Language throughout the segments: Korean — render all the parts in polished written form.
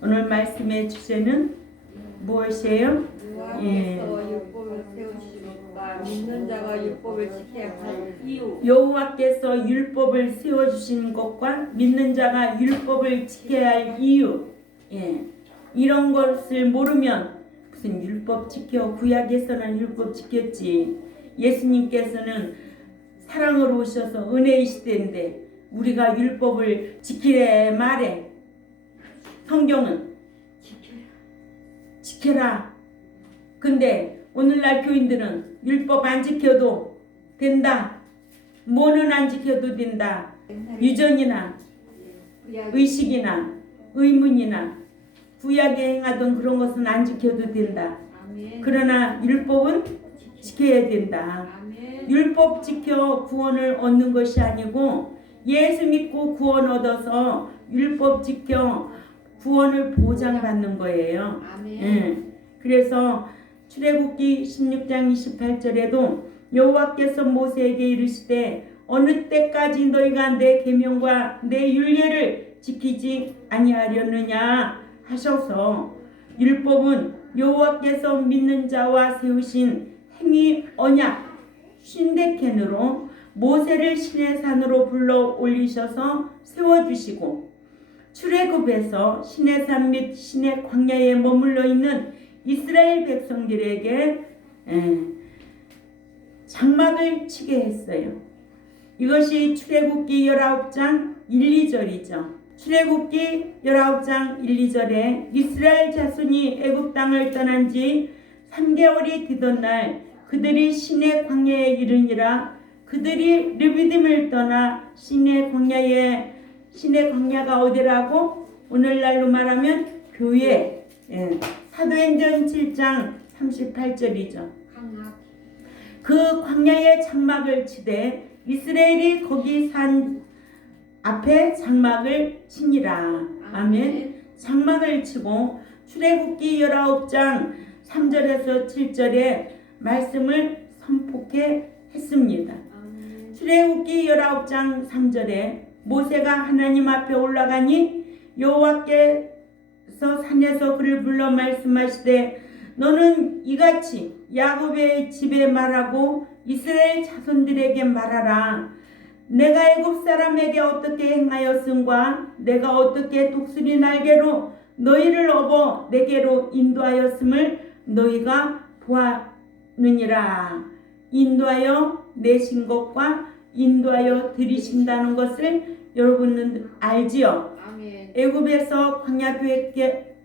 오늘 말씀의 주제는 무엇이에요? 여호와께서 율법을 세우시니까 믿는 자가 율법을 지켜야 할 이유. 여호와께서 율법을 세워주신 것과 믿는 자가 율법을 지켜야 할 이유. 이런 것을 모르면 무슨 율법 지켜, 구약에서는 율법 지켰지. 예수님께서는 사랑으로 오셔서 은혜의 시대인데 우리가 율법을 지키래 말해. 성경은 지켜라. 근데 오늘날 교인들은 율법 안 지켜도 된다. 뭐는 안 지켜도 된다. 유전이나 의식이나 의문이나 구약에 행하던 그런 것은 안 지켜도 된다. 그러나 율법은 지켜야 된다. 율법 지켜 구원을 얻는 것이 아니고 예수 믿고 구원 얻어서 율법 지켜 구원을 보장받는 거예요. 그래서 출애굽기 16장 28절에도 여호와께서 모세에게 이르시되 어느 때까지 너희가 내 계명과 내 율례를 지키지 아니하려느냐 하셔서 율법은 여호와께서 믿는 자와 세우신 행위 언약 신대켄으로 모세를 신의 산으로 불러 올리셔서 세워주시고 출애굽에서 신의 산 및 신의 광야에 머물러 있는 이스라엘 백성들에게 장막을 치게 했어요. 이것이 출애굽기 19장 1, 2절이죠. 출애굽기 19장 1, 2절에 이스라엘 자손이 애굽 땅을 떠난 지 3개월이 되던 날 그들이 신의 광야에 이르니라. 그들이 르비딤을 떠나 신의 광야가 어디라고? 오늘날로 말하면 교회. 사도행전 7장 38절이죠. 그 광야에 장막을 치되 이스라엘이 거기 산 앞에 장막을 치니라. 아멘. 장막을 치고 출애굽기 19장 3절에서 7절에 말씀을 선포케 했습니다. 출애굽기 19장 3절에 모세가 하나님 앞에 올라가니 여호와께서 산에서 그를 불러 말씀하시되 너는 이같이 야곱의 집에 말하고 이스라엘 자손들에게 말하라. 내가 애굽 사람에게 어떻게 행하였음과 내가 어떻게 독수리 날개로 너희를 업어 내게로 인도하였음을 너희가 보았느니라. 인도하여 내신 것과 인도하여 들이신다는 것을 여러분은 알지요? 애굽에서 광야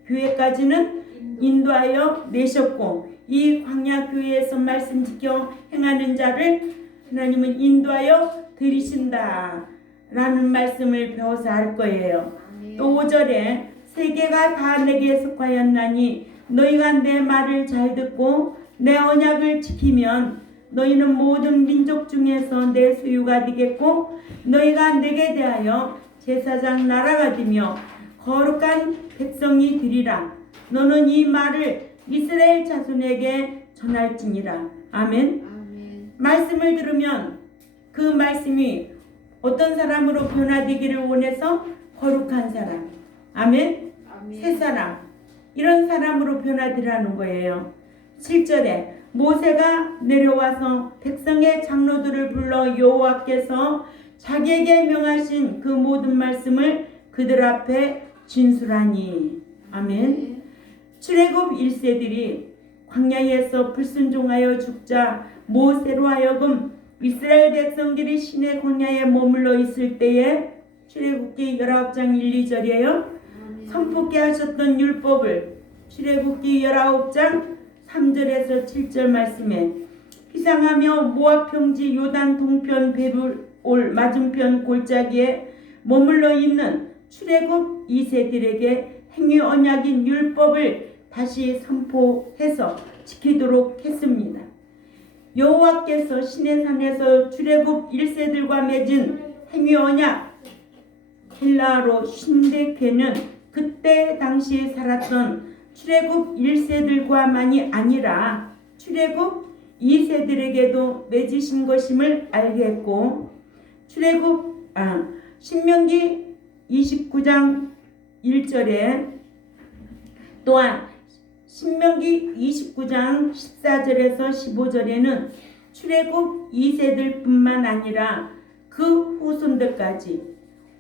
교회까지는 인도하여 내셨고 이 광야 교회에서 말씀 지켜 행하는 자를 하나님은 인도하여 들이신다 라는 말씀을 배워서 알 거예요. 또 5절에 세계가 다 내게 속하였나니 너희가 내 말을 잘 듣고 내 언약을 지키면 너희는 모든 민족 중에서 내 소유가 되겠고 너희가 내게 대하여 제사장 나라가 되며 거룩한 백성이 되리라. 너는 이 말을 이스라엘 자손에게 전할지니라. 아멘. 말씀을 들으면 그 말씀이 어떤 사람으로 변화되기를 원해서 거룩한 사람, 아멘. 새 사람, 이런 사람으로 변화되라는 거예요. 7절에 모세가 내려와서 백성의 장로들을 불러 여호와께서 자기에게 명하신 그 모든 말씀을 그들 앞에 진술하니. 아멘. 출애굽 1세들이 광야에서 불순종하여 죽자 모세로 하여금 이스라엘 백성들이 신의 광야에 머물러 있을 때에 출애굽기 19장 1, 2절이에요. 선포케 하셨던 율법을 출애굽기 19장 3절에서 7절 말씀에 희상하며 모압 평지 요단 동편 베불올 맞은편 골짜기에 머물러 있는 출애굽 2세들에게 행위 언약인 율법을 다시 선포해서 지키도록 했습니다. 여호와께서 신의 산에서 출애굽 1세들과 맺은 행위 언약 헬라어로 신데케는 그때 당시 살았던 출애굽 1세들과만이 아니라 출애굽 2세들에게도 맺으신 것임을 알게 했고 신명기 29장 1절에 또한 신명기 29장 14절에서 15절에는 출애굽 2세들뿐만 아니라 그 후손들까지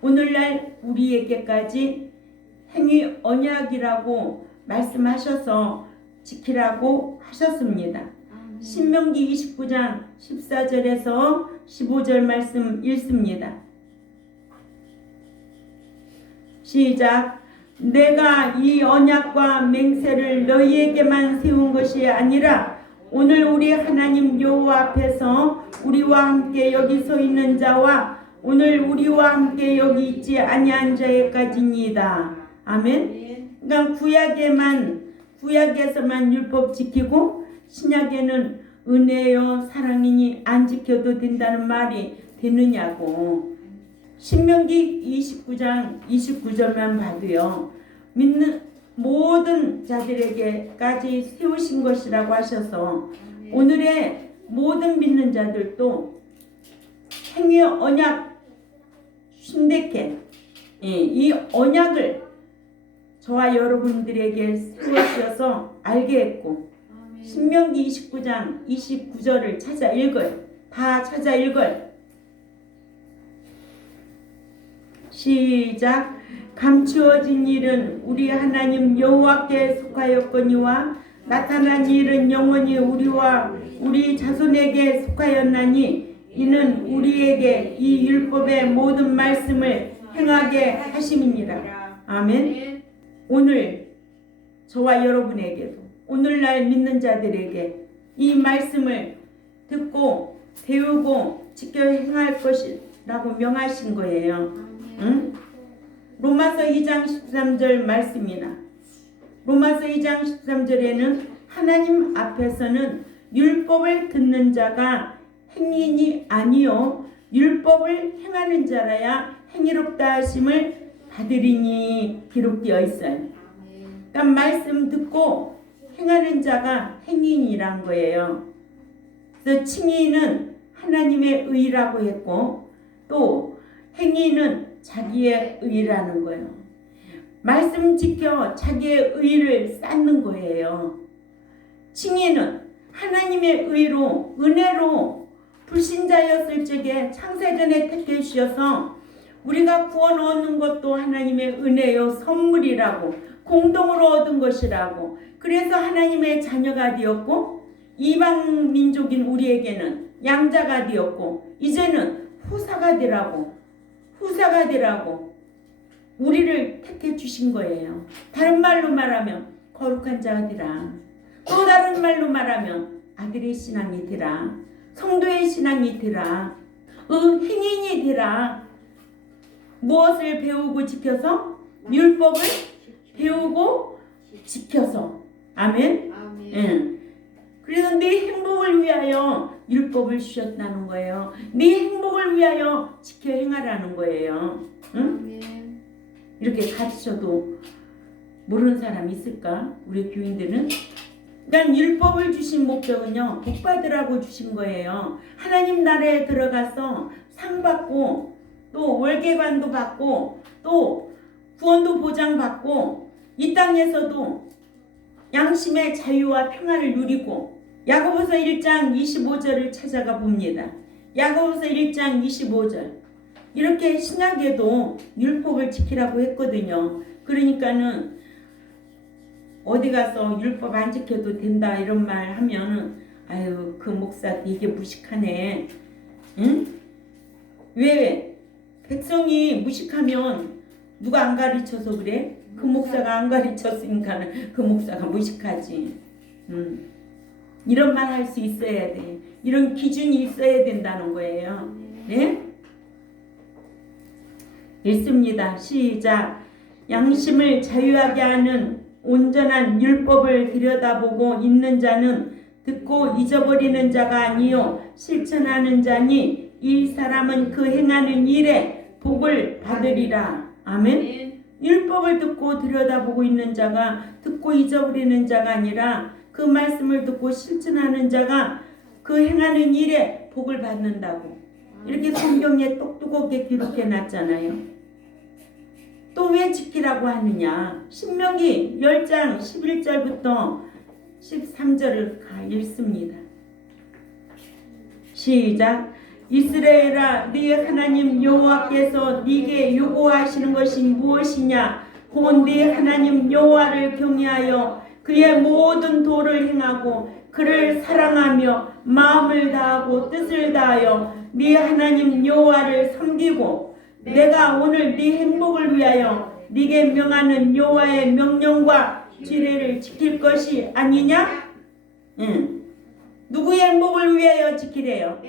오늘날 우리에게까지 행위 언약이라고 말씀하셔서 지키라고 하셨습니다. 신명기 29장 14절에서 15절 말씀 읽습니다. 시작. 내가 이 언약과 맹세를 너희에게만 세운 것이 아니라 오늘 우리 하나님 여호와 앞에서 우리와 함께 여기 서 있는 자와 오늘 우리와 함께 여기 있지 아니한 자에까지니이다. 아멘. 그러니까 구약에서만 율법 지키고 신약에는 은혜요 사랑이니 안 지켜도 된다는 말이 되느냐고. 신명기 29장 29절만 봐도요. 믿는 모든 자들에게까지 세우신 것이라고 하셔서 오늘의 모든 믿는 자들도 행위 언약 신대케 이 언약을 저와 여러분들에게 세우셔서 알게 했고 신명기 29장 29절을 찾아 읽어요. 다 찾아 읽어요. 시작. 감추어진 일은 우리 하나님 여호와께 속하였거니와 나타난 일은 영원히 우리와 우리 자손에게 속하였나니 이는 우리에게 이 율법의 모든 말씀을 행하게 하심이니라. 아멘. 오늘 저와 여러분에게도 오늘날 믿는 자들에게 이 말씀을 듣고 배우고 지켜 행할 것이라고 명하신 거예요. 응? 로마서 2장 13절 말씀이나 로마서 2장 13절에는 하나님 앞에서는 율법을 듣는 자가 행인이 아니요 율법을 행하는 자라야 행위롭다 하심을 받으리니 기록되어 있어요. 그러니까 말씀 듣고 행하는 자가 행인이란 거예요. 그래서 칭의는 하나님의 의라고 했고 또 행위는 자기의 의라는 거예요. 말씀 지켜 자기의 의를 쌓는 거예요. 칭의는 하나님의 의로 은혜로 불신자였을 적에 창세전에 택해 주셔서 우리가 구원 얻는 것도 하나님의 은혜요 선물이라고 공동으로 얻은 것이라고 그래서 하나님의 자녀가 되었고 이방 민족인 우리에게는 양자가 되었고 이제는 후사가 되라고 우리를 택해 주신 거예요. 다른 말로 말하면 거룩한 자가 되라. 또 다른 말로 말하면 아들의 신앙이 되라. 성도의 신앙이 되라. 행인이 되라. 무엇을 배우고 지켜서? 율법을 배우고 지켜서. 아멘. 응. 그래서 네 행복을 위하여 율법을 주셨다는 거예요. 네 행복을 위하여 지켜 행하라는 거예요. 응? 이렇게 가르쳐도 모르는 사람 있을까? 우리 교인들은. 그러니까 율법을 주신 목적은요. 복받으라고 주신 거예요. 하나님 나라에 들어가서 상 받고 또 월계관도 받고 또 구원도 보장받고 이 땅에서도 양심의 자유와 평안을 누리고 야고보서 1장 25절을 찾아가 봅니다. 야고보서 1장 25절 이렇게 신약에도 율법을 지키라고 했거든요. 그러니까는 어디 가서 율법 안 지켜도 된다 이런 말 하면은 아유 그 목사 되게 무식하네. 응? 왜 백성이 무식하면 누가 안 가르쳐서 그래? 그 목사가 안 가르쳤으니까는 그 목사가 무식하지. 이런 말 할 수 있어야 돼. 이런 기준이 있어야 된다는 거예요. 네? 읽습니다. 시작. 양심을 자유하게 하는 온전한 율법을 들여다보고 있는 자는 듣고 잊어버리는 자가 아니요 실천하는 자니 이 사람은 그 행하는 일에 복을 받으리라. 아멘. 율법을 듣고 들여다보고 있는 자가 듣고 잊어버리는 자가 아니라 그 말씀을 듣고 실천하는 자가 그 행하는 일에 복을 받는다고 이렇게 성경에 똑똑하게 기록해 놨잖아요. 또 왜 지키라고 하느냐? 신명기 10장 11절부터 13절을 읽습니다. 시작. 이스라엘아, 네 하나님 여호와께서 네게 요구하시는 것이 무엇이냐? 곧 네 하나님 여호와를 경외하여 그의 모든 도를 행하고 그를 사랑하며 마음을 다하고 뜻을 다하여 네 하나님 여호와를 섬기고 내가 오늘 네 행복을 위하여 네게 명하는 여호와의 명령과 규례를 지킬 것이 아니냐? 누구의 행복을 위하여 지키래요?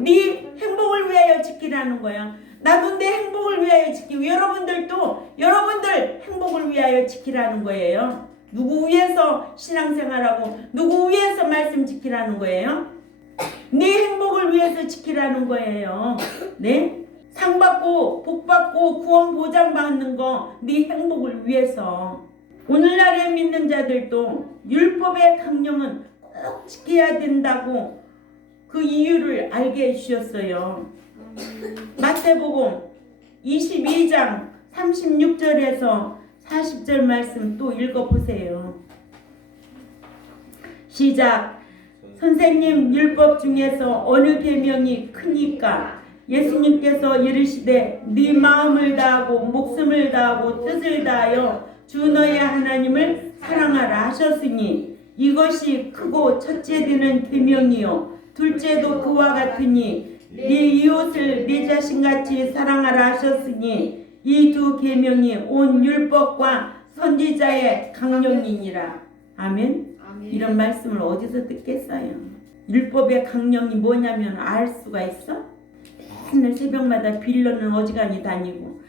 네 행복을 위하여 지키라는 거야. 나도 내 행복을 위하여 지키고 여러분들도 여러분들 행복을 위하여 지키라는 거예요. 누구 위해서 신앙생활하고 누구 위해서 말씀 지키라는 거예요? 네 행복을 위해서 지키라는 거예요. 네? 상 받고 복 받고 구원 보장 받는 거 네 행복을 위해서. 오늘날에 믿는 자들도 율법의 강령은 꼭 지켜야 된다고 그 이유를 알게 해주셨어요. 마태복음 22장 36절에서 40절 말씀 또 읽어보세요. 시작. 선생님, 율법 중에서 어느 계명이 크니까? 예수님께서 이르시되 네 마음을 다하고 목숨을 다하고 뜻을 다하여 주 너의 하나님을 사랑하라 하셨으니 이것이 크고 첫째 되는 계명이요 둘째도 그와 같으니 네 이웃을 네 자신같이 사랑하라 하셨으니 이 두 계명이 온 율법과 선지자의 강령이니라. 아멘. 이런 말씀을 어디서 듣겠어요? 율법의 강령이 뭐냐면 알 수가 있어? 맨날 새벽마다 빌려는 어지간히 다니고,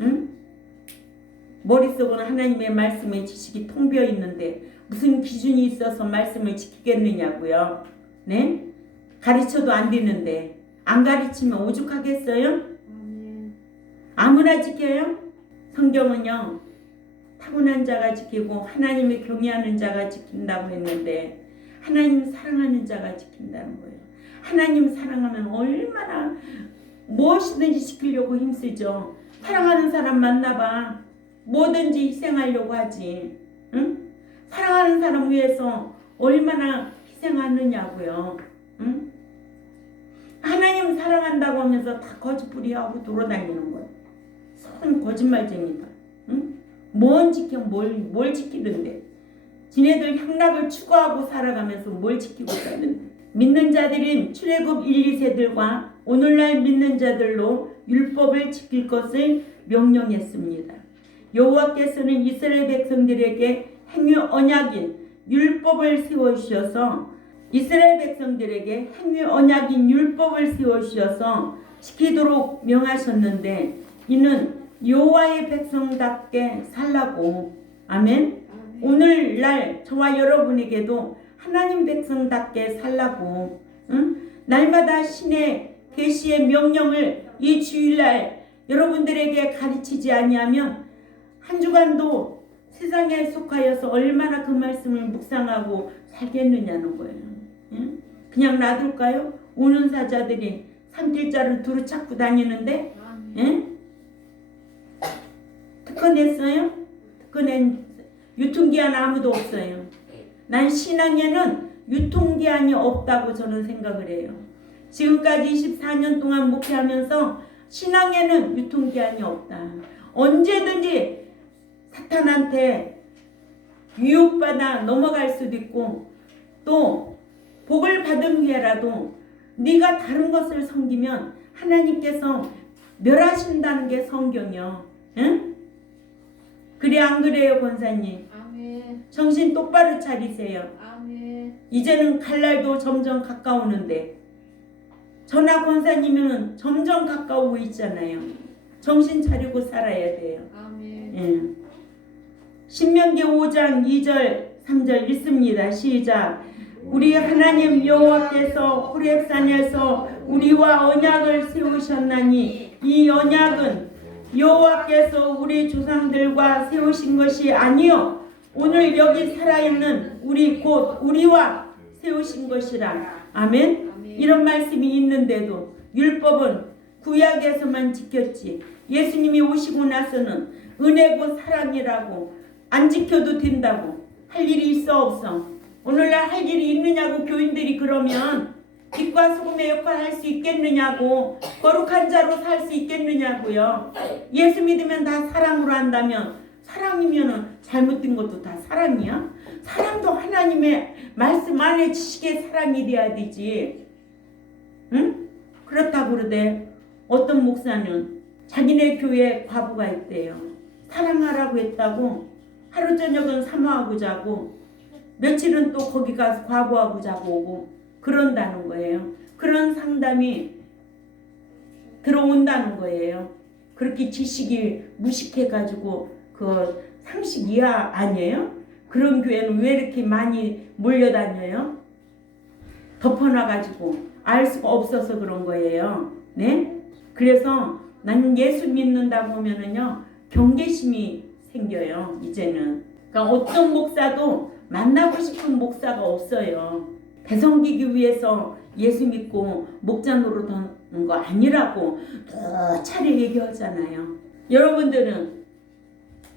응? 머릿속은 하나님의 말씀의 지식이 텅비어 있는데 무슨 기준이 있어서 말씀을 지키겠느냐고요. 네? 가르쳐도 안 되는데 안 가르치면 오죽하겠어요? 아무나 지켜요? 성경은요, 타고난 자가 지키고 하나님을 경외하는 자가 지킨다고 했는데 하나님 사랑하는 자가 지킨다는 거예요. 하나님 사랑하면 얼마나 무엇이든지 지키려고 힘쓰죠. 사랑하는 사람 만나봐. 뭐든지 희생하려고 하지. 응? 사랑하는 사람 위해서 얼마나 희생하느냐고요. 응? 하나님 사랑한다고 하면서 다 거짓부리하고 돌아다니는 거예요. 손 거짓말쟁이다. 응? 뭔 지켜 뭘 지키는데. 지네들 향락을 추구하고 살아가면서 뭘 지키고 사는데. 믿는 자들인 출애굽 1, 2세들과 오늘날 믿는 자들로 율법을 지킬 것을 명령했습니다. 여호와께서는 이스라엘 백성들에게 행위 언약인 율법을 세워주셔서 이스라엘 백성들에게 행위 언약인 율법을 세워주셔서 지키도록 명하셨는데 이는 여호와의 백성답게 살라고. 아멘. 오늘날 저와 여러분에게도 하나님 백성답게 살라고, 응? 날마다 신의 계시의 명령을 이 주일날 여러분들에게 가르치지 아니하면 한 주간도 세상에 속하여서 얼마나 그 말씀을 묵상하고 살겠느냐는 거예요. 응? 그냥 놔둘까요? 오는 사자들이 산길자를 두루 찾고 다니는데, 응? 특허냈어요? 특허낸 유통기한 아무도 없어요. 난 신앙에는 유통기한이 없다고 저는 생각을 해요. 지금까지 24년 동안 목회하면서 신앙에는 유통기한이 없다. 언제든지 사탄한테 유혹받아 넘어갈 수도 있고 또 복을 받은 후에라도 네가 다른 것을 섬기면 하나님께서 멸하신다는 게 성경이요. 응? 그래 안 그래요, 권사님? 아멘. 정신 똑바로 차리세요. 아멘. 이제는 갈 날도 점점 가까우는데 전하 권사님은 점점 가까우고 있잖아요. 정신 차리고 살아야 돼요. 아멘. 예. 신명기 5장 2절 3절 읽습니다. 시작. 우리 하나님 여호와께서 호렙산에서 우리와 언약을 세우셨나니 이 언약은 여호와께서 우리 조상들과 세우신 것이 아니요 오늘 여기 살아있는 우리 곧 우리와 세우신 것이라. 아멘. 이런 말씀이 있는데도 율법은 구약에서만 지켰지 예수님이 오시고 나서는 은혜고 사랑이라고 안 지켜도 된다고 할 일이 있어 없어? 오늘날 할 일이 있느냐고 교인들이 그러면 빛과 소금의 역할을 할 수 있겠느냐고 거룩한 자로 살 수 있겠느냐고요. 예수 믿으면 다 사랑으로 한다면 사랑이면 잘못된 것도 다 사랑이야? 사랑도 하나님의 말씀 안에 지식의 사랑이 돼야 되지. 응? 그렇다고 그러대. 어떤 목사는 자기네 교회에 과부가 있대요. 사랑하라고 했다고 하루 저녁은 사모하고 자고 며칠은 또 거기 가서 과부하고 자고 오고 그런다는 거예요. 그런 상담이 들어온다는 거예요. 그렇게 지식이 무식해가지고 그 상식 이하 아니에요? 그런 교회는 왜 이렇게 많이 몰려다녀요? 덮어놔가지고 알 수가 없어서 그런 거예요. 네? 그래서 나는 예수 믿는다 보면은요 경계심이 생겨요. 이제는 그러니까 어떤 목사도 만나고 싶은 목사가 없어요. 배성기기 위해서 예수 믿고 목자 노릇하는 거 아니라고 더 차례 얘기하잖아요. 여러분들은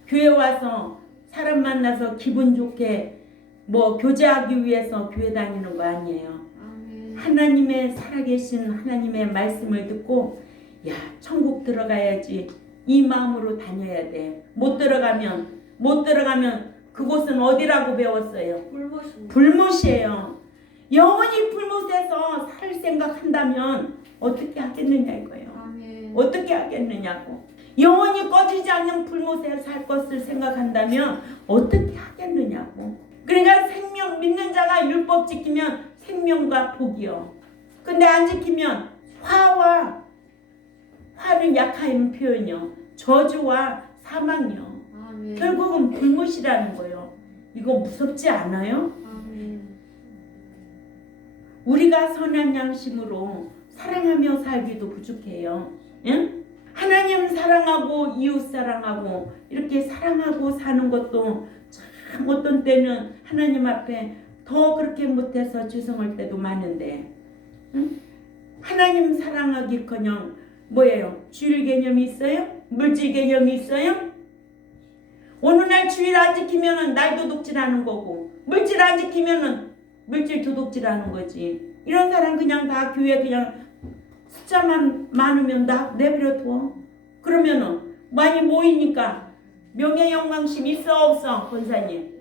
교회 와서 사람 만나서 기분 좋게 뭐 교제하기 위해서 교회 다니는 거 아니에요. 하나님의 살아계신 하나님의 말씀을 듣고 야 천국 들어가야지 이 마음으로 다녀야 돼. 못 들어가면 그곳은 어디라고 배웠어요? 불못이에요. 영원히 불못에서 살 생각한다면 어떻게 하겠느냐 이거예요. 아멘. 어떻게 하겠느냐고. 영원히 꺼지지 않는 불못에 살 것을 생각한다면 어떻게 하겠느냐고. 그러니까 생명 믿는 자가 율법 지키면 생명과 복이요. 근데 안 지키면 화는 약한 표현이요. 저주와 사망이요. 아멘. 결국은 불못이라는 거예요. 이거 무섭지 않아요? 아멘. 우리가 선한 양심으로 사랑하며 살기도 부족해요. 응? 하나님 사랑하고 이웃 사랑하고 이렇게 사랑하고 사는 것도 참 어떤 때는 하나님 앞에 더 그렇게 못해서 죄송할 때도 많은데 응? 하나님 사랑하기커녕 뭐예요? 주일 개념이 있어요? 물질 개념이 있어요? 어느 날 주일 안 지키면은 날 도둑질하는 거고 물질 안 지키면은 물질 도둑질하는 거지. 이런 사람 그냥 다 교회 그냥 숫자만 많으면 다 내버려둬. 그러면은 많이 모이니까 명예 영광심 있어 없어 권사님?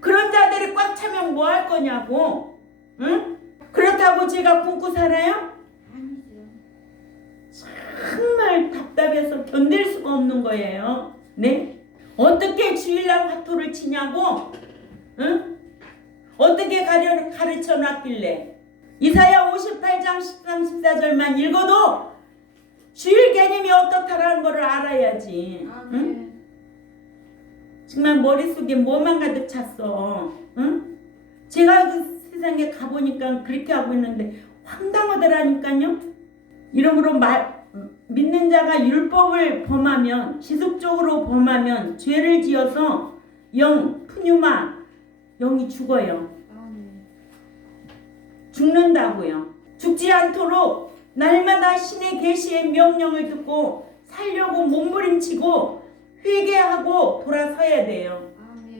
그런 자들이 꽉 차면 뭐 할 거냐고. 응? 그렇다고 제가 굶고 살아요? 정말 답답해서 견딜 수가 없는 거예요. 네? 어떻게 주일날 화투를 치냐고? 응? 어떻게 가르쳐 놨길래? 이사야 58장 13, 14절만 읽어도 주일 개념이 어떻다라는 걸 알아야지. 응? 정말 머릿속에 뭐만 가득 찼어. 응? 제가 그 세상에 가보니까 그렇게 하고 있는데 황당하더라니까요. 이러므로 믿는 자가 율법을 범하면 지속적으로 범하면 죄를 지어서 푸뉴마 영이 죽어요. 죽는다고요. 죽지 않도록 날마다 신의 계시의 명령을 듣고 살려고 몸부림치고 회개하고 돌아서야 돼요.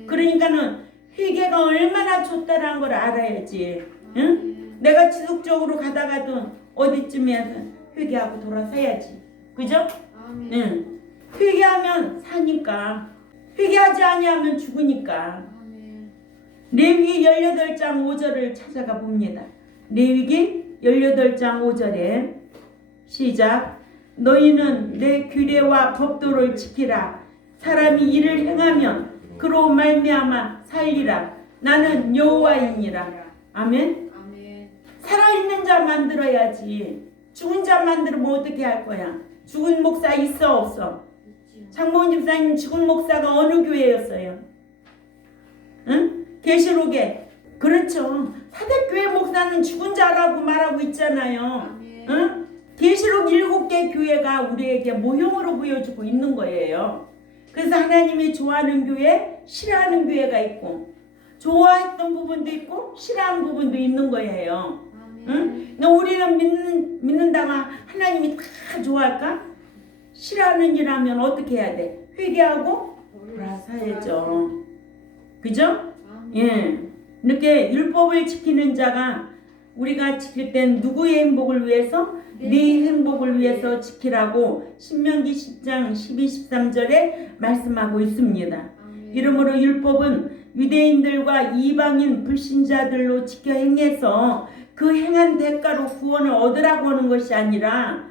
그러니까는 회개가 얼마나 좋다라는 걸 알아야지. 응? 내가 지속적으로 가다가도 어디쯤에 회개하고 돌아서야지. 그죠? 응. 회개하면 사니까. 회개하지 아니하면 죽으니까. 레위기 18장 5절을 찾아가 봅니다. 레위기 18장 5절에 시작. 너희는 내 규례와 법도를 지키라. 사람이 이를 행하면 그로 말미암아 살리라. 나는 여호와이니라. 아멘. 살아있는 자 만들어야지. 죽은 자 만들면 어떻게 할 거야? 죽은 목사 있어 없어? 장모은 집사님 죽은 목사가 어느 교회였어요? 응? 계시록에 그렇죠. 사대교회 목사는 죽은 자라고 말하고 있잖아요. 응? 계시록 7개 교회가 우리에게 모형으로 보여주고 있는 거예요. 그래서 하나님이 좋아하는 교회, 싫어하는 교회가 있고 좋아했던 부분도 있고 싫어하는 부분도 있는 거예요. 응? 우리는 믿는다가 하나님이 다 좋아할까? 싫어하는 일 하면 어떻게 해야 돼? 회개하고 돌아서야죠. 그죠? 예. 이렇게 율법을 지키는 자가 우리가 지킬 땐 누구의 행복을 위해서? 네 행복을 위해서 지키라고 신명기 10장 12, 13절에 말씀하고 있습니다. 이러므로 율법은 유대인들과 이방인 불신자들로 지켜 행해서 그 행한 대가로 구원을 얻으라고 하는 것이 아니라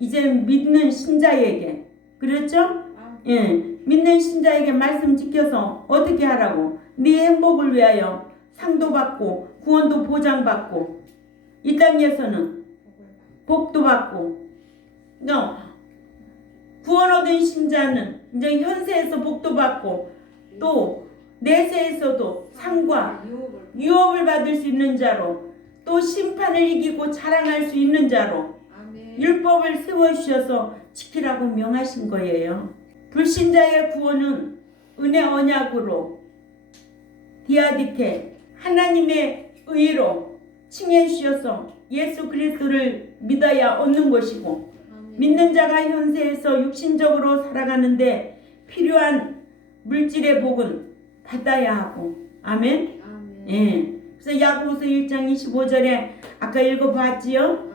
이제 믿는 신자에게, 그렇죠? 예, 믿는 신자에게 말씀 지켜서 어떻게 하라고? 네 행복을 위하여 상도 받고 구원도 보장받고 이 땅에서는 복도 받고, 구원 얻은 신자는 이제 현세에서 복도 받고 또 내세에서도 상과 유업을 받을 수 있는 자로, 또 심판을 이기고 자랑할 수 있는 자로 율법을 세워주셔서 지키라고 명하신 거예요. 불신자의 구원은 은혜 언약으로 디아디케 하나님의 의로 칭해 주셔서 예수 그리스도를 믿어야 얻는 것이고, 믿는 자가 현세에서 육신적으로 살아가는데 필요한 물질의 복은 받아야 하고. 아멘. 예. 그래서 야고보서 1장 25절에 아까 읽어봤지요.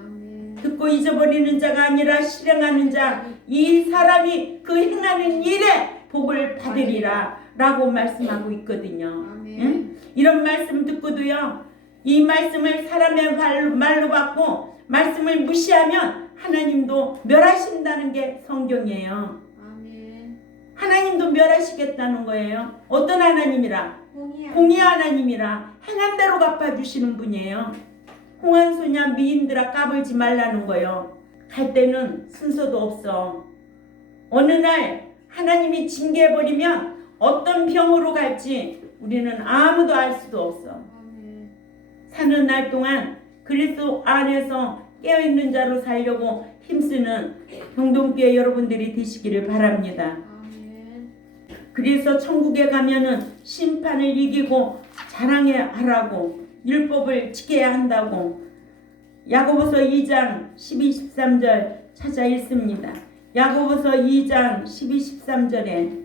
듣고 잊어버리는 자가 아니라 실행하는 자, 이 사람이 그 행하는 일에 복을 받으리라 라고 말씀하고 있거든요. 응? 이런 말씀 듣고도요, 이 말씀을 사람의 말로 받고 말씀을 무시하면 하나님도 멸하신다는 게 성경이에요. 하나님도 멸하시겠다는 거예요. 어떤 하나님이라? 공의 하나님이라 행한 대로 갚아주시는 분이에요. 홍한소냐 미인들아 까불지 말라는 거예요. 갈 때는 순서도 없어. 어느 날 하나님이 징계해버리면 어떤 병으로 갈지 우리는 아무도 알 수도 없어. 사는 날 동안 그리스도 안에서 깨어있는 자로 살려고 힘쓰는 경동교회 여러분들이 되시기를 바랍니다. 그래서 천국에 가면은 심판을 이기고 자랑해야 하라고, 율법을 지켜야 한다고 야고보서 2장 12, 13절 찾아 읽습니다. 야고보서 2장 12, 13절에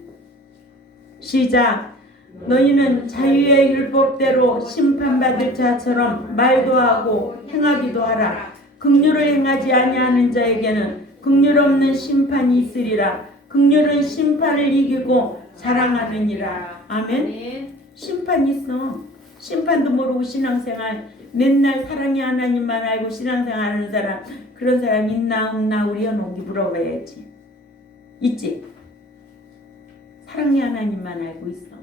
시작. 너희는 자유의 율법대로 심판받을 자처럼 말도 하고 행하기도 하라. 긍휼을 행하지 아니하는 자에게는 긍휼 없는 심판이 있으리라. 긍휼은 심판을 이기고 자랑하느니라. 아멘. 심판 있어. 심판도 모르고 신앙생활 맨날 사랑의 하나님만 알고 신앙생활하는 사람, 그런 사람 있나 없나 우리 현옥이 물어봐야지. 있지? 사랑의 하나님만 알고 있어.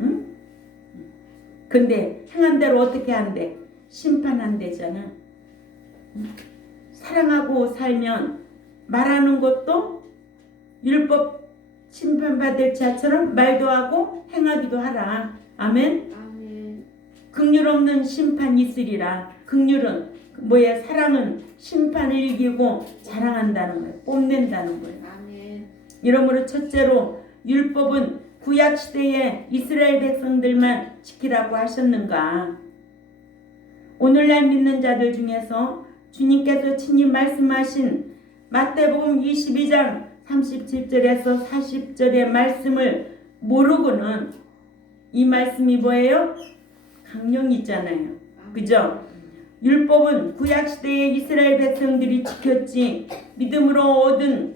응? 근데 행한 대로 어떻게 한대? 심판한대잖아. 사랑하고 살면 말하는 것도 율법 심판받을 자처럼 말도 하고 행하기도 하라. 아멘. 긍휼 없는 심판이 있으리라. 긍휼은 뭐야? 사랑은 심판을 이기고 자랑한다는 거예요. 뽐낸다는 거예요. 이러므로 첫째로 율법은 구약시대에 이스라엘 백성들만 지키라고 하셨는가? 오늘날 믿는 자들 중에서 주님께서 친히 말씀하신 마태복음 22장 37절에서 40절의 말씀을 모르고는, 이 말씀이 뭐예요? 강령이 있잖아요. 그죠? 율법은 구약시대의 이스라엘 백성들이 지켰지, 믿음으로 얻은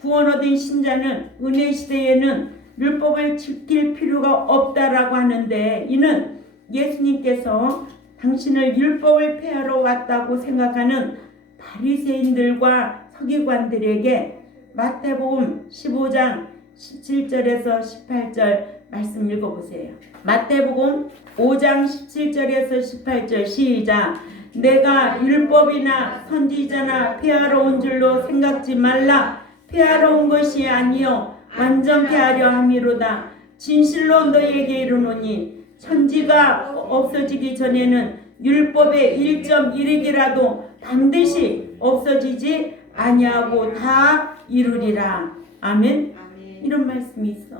구원 얻은 신자는 은혜시대에는 율법을 지킬 필요가 없다라고 하는데, 이는 예수님께서 당신을 율법을 폐하러 왔다고 생각하는 바리새인들과 서기관들에게 마태복음 15장 17절에서 18절 말씀 읽어보세요. 마태복음 5장 17절에서 18절 시작. 내가 율법이나 선지자나 폐하러 온 줄로 생각지 말라. 폐하러 온 것이 아니요 완전케 하려 함이로다. 진실로 너희에게 이르노니 천지가 없어지기 전에는 율법의 1.1획이라도 반드시 없어지지 아니하고 다 이루리라. 아멘. 이런 말씀이 있어.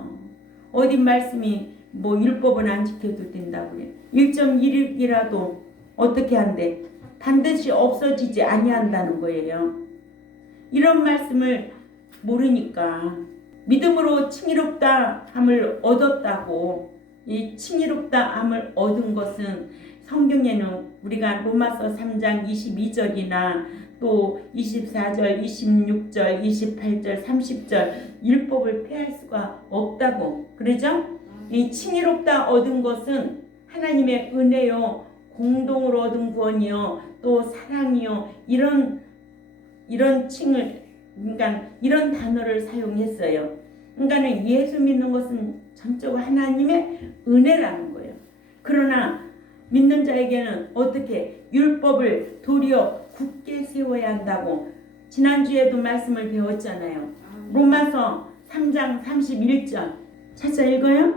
어디 말씀이 뭐 율법은 안 지켜도 된다고 그래. 1.1획이라도 어떻게 한대? 반드시 없어지지 아니한다는 거예요. 이런 말씀을 모르니까 믿음으로 칭의롭다함을 얻었다고. 이 칭의롭다함을 얻은 것은 성경에는 우리가 로마서 3장 22절이나 또 24절, 26절, 28절, 30절 율법을 폐할 수가 없다고. 그러죠? 이 칭의롭다 얻은 것은 하나님의 은혜요, 공동으로 얻은 구원이요, 또 사랑이요, 이런 칭을, 그러니까 이런 단어를 사용했어요. 그러니까 예수 믿는 것은 전적으로 하나님의 은혜라는 거예요. 그러나 믿는 자에게는 어떻게 율법을 도리어 굳게 세워야 한다고 지난주에도 말씀을 배웠잖아요. 로마서 3장 31절 찾아 읽어요.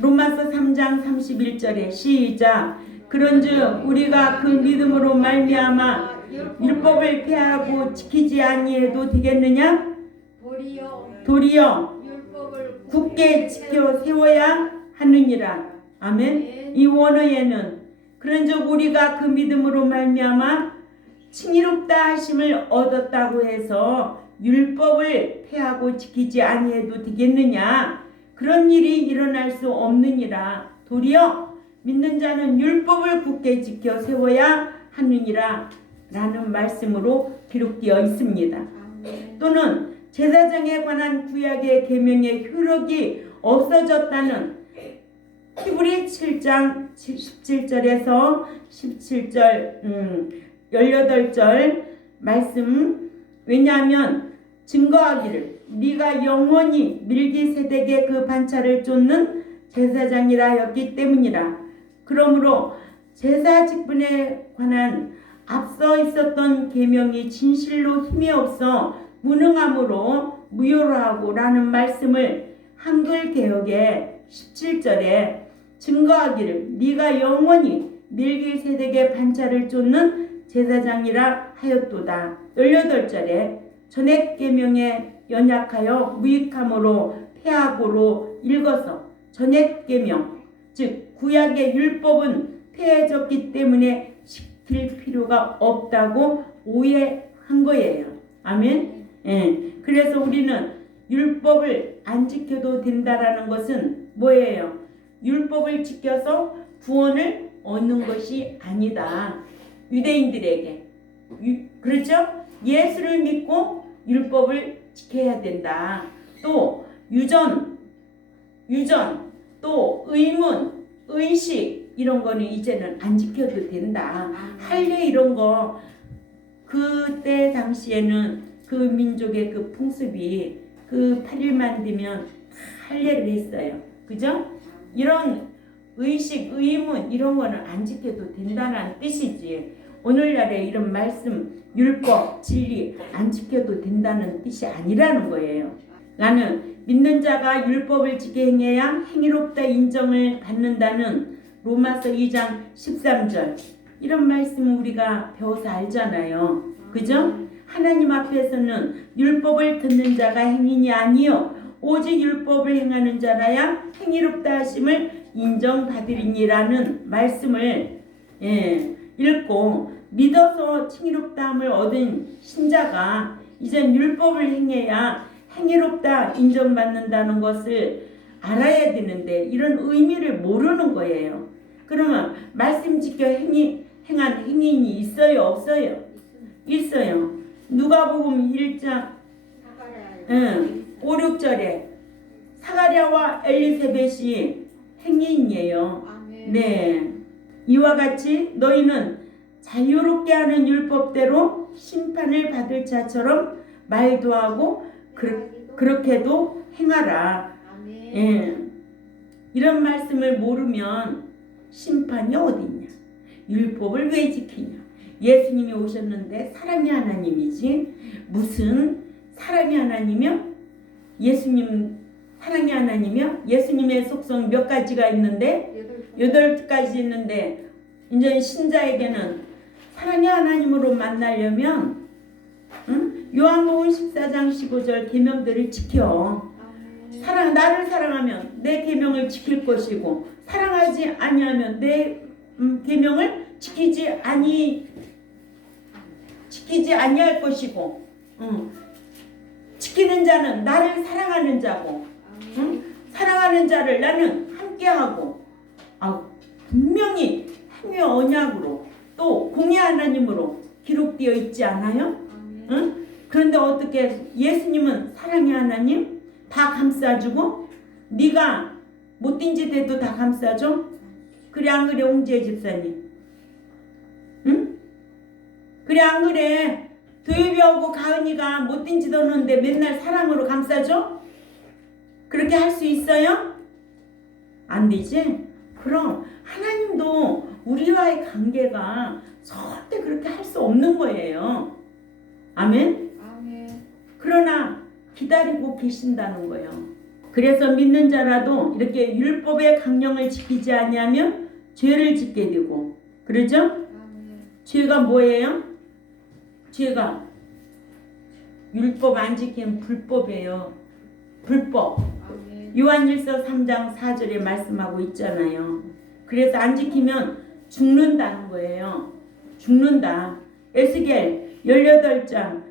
로마서 3장 31절에 시작. 그런즉 우리가 그 믿음으로 말미암아 율법을 폐하고 지키지 아니해도 되겠느냐? 도리어 율법을 굳게 지켜 세워야 하느니라. 아멘. 이 원어에는 그런즉 우리가 그 믿음으로 말미암아 칭의롭다 하심을 얻었다고 해서 율법을 폐하고 지키지 아니해도 되겠느냐? 그런 일이 일어날 수 없느니라. 도리어 믿는 자는 율법을 굳게 지켜 세워야 하느니라 라는 말씀으로 기록되어 있습니다. 또는 제사장에 관한 구약의 계명의 효력이 없어졌다는 히브리 7장 17절에서 17절 18절 말씀. 왜냐하면 증거하기를 네가 영원히 밀기세덱의 그 반차를 쫓는 제사장이라 하였기 때문이라. 그러므로 제사 직분에 관한 앞서 있었던 계명이 진실로 힘이 없어 무능함으로 무효로 하고 라는 말씀을 한글 개역의 17절에 증거하기를 네가 영원히 밀기세덱의 반차를 쫓는 제사장이라 하였도다. 18절에 전액 계명에 연약하여 무익함으로 폐하고로 읽어서 전액 계명 즉 구약의 율법은 폐해졌기 때문에 지킬 필요가 없다고 오해한 거예요. 아멘. 예. 그래서 우리는 율법을 안 지켜도 된다라는 것은 뭐예요? 율법을 지켜서 구원을 얻는 것이 아니다. 유대인들에게 그렇죠? 예수를 믿고 율법을 지켜야 된다. 또 유전 또 의문, 의식 이런 거는 이제는 안 지켜도 된다. 할례 이런 거 그때 당시에는 그 민족의 그 풍습이 그 8일만 되면 할례를 했어요. 그죠? 이런 의식, 의문 이런 거는 안 지켜도 된다는 뜻이지. 오늘날에 이런 말씀, 율법, 진리 안 지켜도 된다는 뜻이 아니라는 거예요. 나는 믿는 자가 율법을 지켜 행해야 행위롭다 인정을 받는다는 로마서 2장 13절 이런 말씀 우리가 배워서 알잖아요. 그죠? 하나님 앞에서는 율법을 듣는 자가 행인이 아니요 오직 율법을 행하는 자라야 행위롭다 하심을 인정받으리니라는 말씀을 읽고 믿어서 칭의롭다함을 얻은 신자가 이젠 율법을 행해야 행위롭다 인정받는다는 것을 알아야 되는데 이런 의미를 모르는 거예요. 그러면 말씀 지켜 행한 행인이 있어요? 없어요? 있어요. 누가복음 1장 5, 6절에 사가랴와 엘리사벳이 행인이에요. 네. 이와 같이 너희는 자유롭게 하는 율법대로 심판을 받을 자처럼 말도 하고 그렇게도 행하라. 예. 이런 말씀을 모르면 심판이 어디 있냐? 율법을 왜 지키냐? 예수님이 오셨는데 사랑의 하나님이지 무슨 사랑의 하나님이요? 예수님 사랑의 하나님이요? 예수님의 속성 몇 가지가 있는데 8가지 있는데 이제 신자에게는 사랑의 하나님으로 만나려면 요한복음 14장 15절 계명들을 지켜. 나를 사랑하면 내 계명을 지킬 것이고 사랑하지 아니하면 내 계명을 지키지 아니할 것이고 지키는 자는 나를 사랑하는 자고, 응? 사랑하는 자를 나는 함께하고, 분명히 행위 언약으로 또 공의 하나님으로 기록되어 있지 않아요? 응? 그런데 어떻게 예수님은 사랑의 하나님 다 감싸주고 네가 못된 짓 해도 다 감싸줘? 그래 안 그래 옹재 집사님? 응? 그래 안 그래? 도유비하고 가은이가 못된 짓 하는데 맨날 사랑으로 감싸줘? 그렇게 할 수 있어요? 안 되지? 그럼 하나님도 우리와의 관계가 절대 그렇게 할 수 없는 거예요. 아멘? 그러나 기다리고 계신다는 거예요. 그래서 믿는 자라도 이렇게 율법의 강령을 지키지 아니하면 죄를 짓게 되고, 그러죠? 죄가 뭐예요? 죄가 율법 안 지키면 불법이에요. 불법. 요한일서 3장 4절에 말씀하고 있잖아요. 그래서 안 지키면 죽는다는 거예요. 죽는다. 에스겔 18장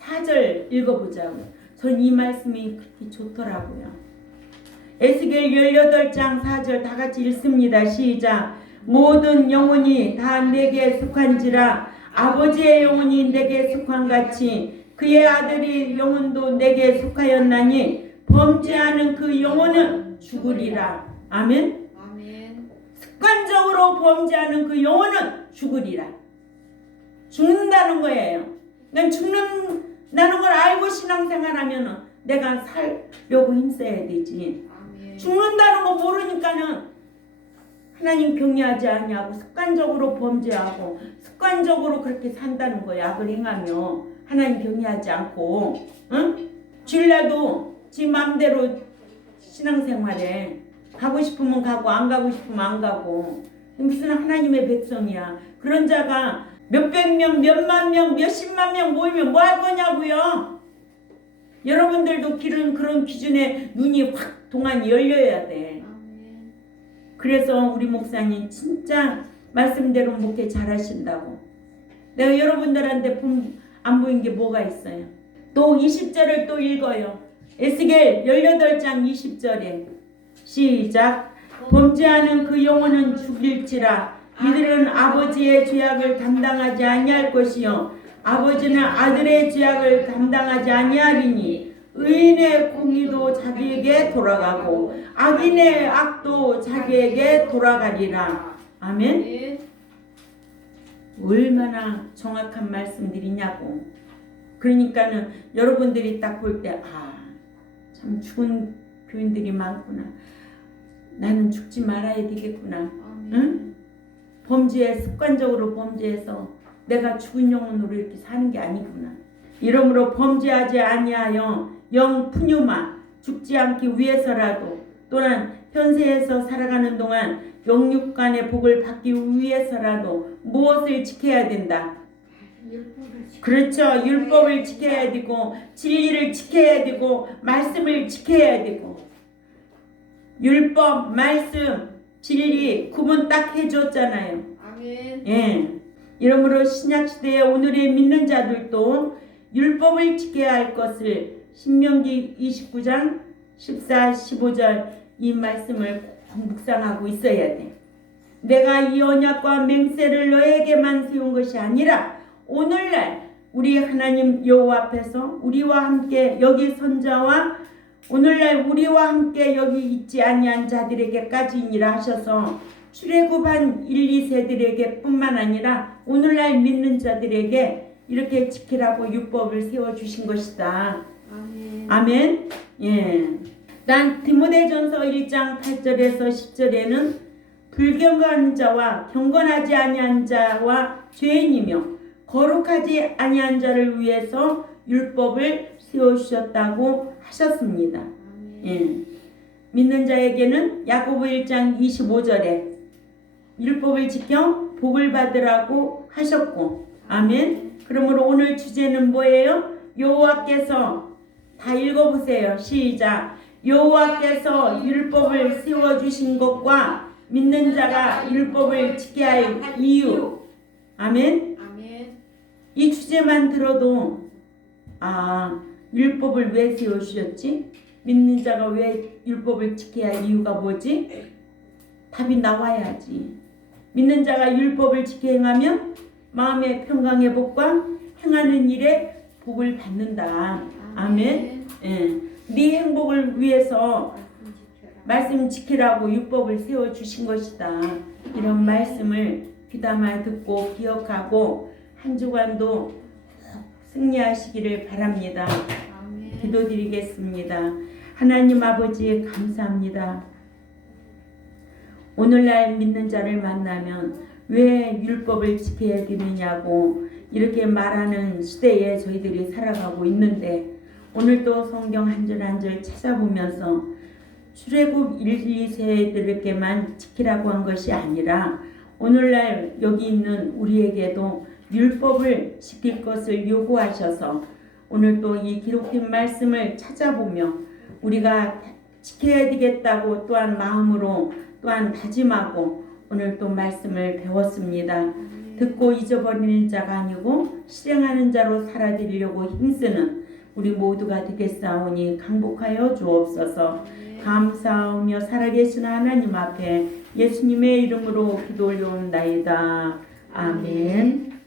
4절 읽어보자고요. 전 이 말씀이 그렇게 좋더라고요. 에스겔 18장 4절 다 같이 읽습니다. 시작. 모든 영혼이 다 내게 속한지라 아버지의 영혼이 내게 속한 같이 그의 아들의 영혼도 내게 속하였나니 범죄하는 그 영혼은 죽으리라. 아멘. 습관적으로 범죄하는 그 영혼은 죽으리라. 죽는다는 거예요. 그러니까 죽는다는 걸 알고 신앙생활하면 내가 살려고 힘써야 되지. 죽는다는 거 모르니까는 하나님 경외하지 아니하고 습관적으로 범죄하고 습관적으로 그렇게 산다는 거야. 악을 행하며 하나님 경외하지 않고, 응? 주일날도 지 마음대로 신앙생활에 가고 싶으면 가고 안 가고 싶으면 안 가고 무슨 하나님의 백성이야. 그런 자가 몇백 명, 몇만 명, 몇십만 명 모이면 뭐 할 거냐고요. 여러분들도 그런 기준에 눈이 확 동안이 열려야 돼. 그래서 우리 목사님 진짜 말씀대로 목회 잘하신다고. 내가 여러분들한테 안 보인 게 뭐가 있어요. 또 20절을 또 읽어요. 에스겔 18장 20절에 시작. 범죄하는 그 영혼은 죽일지라 이들은 아버지의 죄악을 감당하지 아니할 것이요 아버지는 아들의 죄악을 감당하지 아니하리니 의인의 공의도 자기에게 돌아가고 악인의 악도 자기에게 돌아가리라. 아멘. 얼마나 정확한 말씀들이냐고. 그러니까는 여러분들이 딱 볼 때 참 죽은 교인들이 많구나. 나는 죽지 말아야 되겠구나. 응? 습관적으로 범죄해서 내가 죽은 영혼으로 이렇게 사는 게 아니구나. 이러므로 범죄하지 아니하여 영 푸뉴마 죽지 않기 위해서라도 또는 현세에서 살아가는 동안 영육간의 복을 받기 위해서라도 무엇을 지켜야 된다? 그렇죠. 율법을 지켜야 되고 진리를 지켜야 되고 말씀을 지켜야 되고 율법, 말씀, 진리 구분 딱 해줬잖아요. 아멘. 예. 이러므로 신약시대의 오늘의 믿는 자들도 율법을 지켜야 할 것을 신명기 29장 14, 15절 이 말씀을 묵상하고 있어야 돼. 내가 이 언약과 맹세를 너에게만 세운 것이 아니라 오늘날 우리 하나님 여호와 앞에서 우리와 함께 여기 선자와 오늘날 우리와 함께 여기 있지 아니한 자들에게까지니라 하셔서 출애굽한 1, 2세들에게 뿐만 아니라 오늘날 믿는 자들에게 이렇게 지키라고 율법을 세워주신 것이다. 아멘. 아멘. 예. 난 디모데전서 1장 8절에서 10절에는 불경건한 자와 경건하지 아니한 자와 죄인이며 거룩하지 아니한 자를 위해서 율법을 세워주셨다고 하셨습니다. 예. 믿는 자에게는 야고보 1장 25절에 율법을 지켜 복을 받으라고 하셨고 아멘. 그러므로 오늘 주제는 뭐예요? 여호와께서 다 읽어보세요. 시작. 여호와께서 율법을 세워주신 것과 믿는 자가 율법을 지켜야 할 이유. 아멘. 아멘. 이 주제만 들어도 율법을 왜 세우셨지? 믿는 자가 왜 율법을 지켜야 할 이유가 뭐지? 답이 나와야지. 믿는 자가 율법을 지켜 행하면 마음의 평강의 복과 행하는 일에 복을 받는다. 아멘. 예. 네 행복을 위해서 말씀 지키라고 율법을 세워 주신 것이다. 이런 말씀을 귀담아 듣고 기억하고 한 주간도 승리하시기를 바랍니다. 기도드리겠습니다. 하나님 아버지 감사합니다. 오늘날 믿는 자를 만나면 왜 율법을 지켜야 되느냐고 이렇게 말하는 시대에 저희들이 살아가고 있는데 오늘도 성경 한 절 한 절 찾아보면서 출애굽 1, 2세들에게만 지키라고 한 것이 아니라 오늘날 여기 있는 우리에게도 율법을 지킬 것을 요구하셔서 오늘 또 이 기록된 말씀을 찾아보며 우리가 지켜야 되겠다고 또한 마음으로 또한 다짐하고 오늘 또 말씀을 배웠습니다. 듣고 잊어버리는 자가 아니고 실행하는 자로 살아드리려고 힘쓰는 우리 모두가 되겠사오니 강복하여 주옵소서. 감사하며 살아계신 하나님 앞에 예수님의 이름으로 기도 올려온다이다. 아멘.